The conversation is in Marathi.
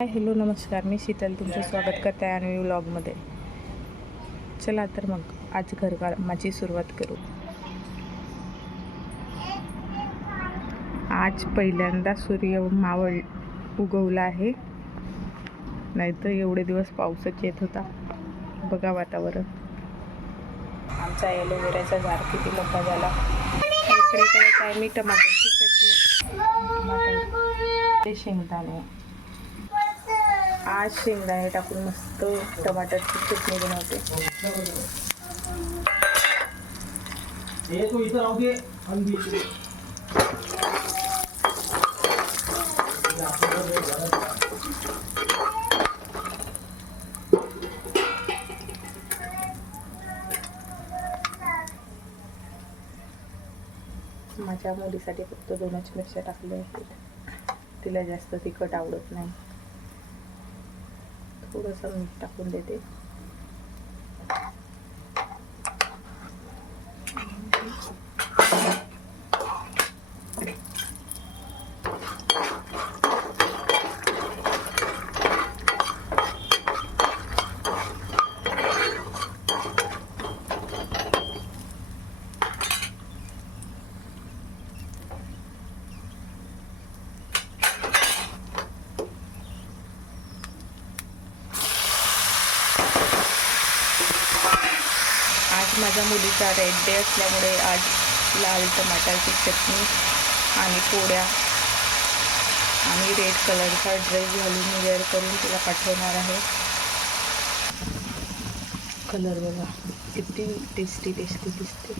हॅलो नमस्कार, मी शीतल तुमचं स्वागत करते आहे आणि व्लॉगमध्ये. चला तर मग आज घरकामाची सुरुवात करू. आज पहिल्यांदा सूर्य मावळ उगवला आहे, नाहीतर एवढे दिवस पाऊसच येत होता. बघा वातावरण. आमचा एलोवेराचा झाड किती मोठा झाला. इकडे करत आहे मी टमाटरची चटणी, टमाटर शेंगदाणे. आज शेंगदाणे टाकून मस्त टमाटरची चटणी बनवते. माझ्या मुलीसाठी फक्त 2च मिरच्या टाकल्या आहेत. तिला जास्त तिखट आवडत नाही. थोडंसं मीठ टाकून देते. आज माझ्या मुलीचा रेड डे असल्यामुळे आज लाल टमाटरची चटणी आणि पोळ्या आणि रेड कलरचा ड्रेस घालून वेअर करून तिला पाठवणार आहे. कलर बघा किती टेस्टी दिसते.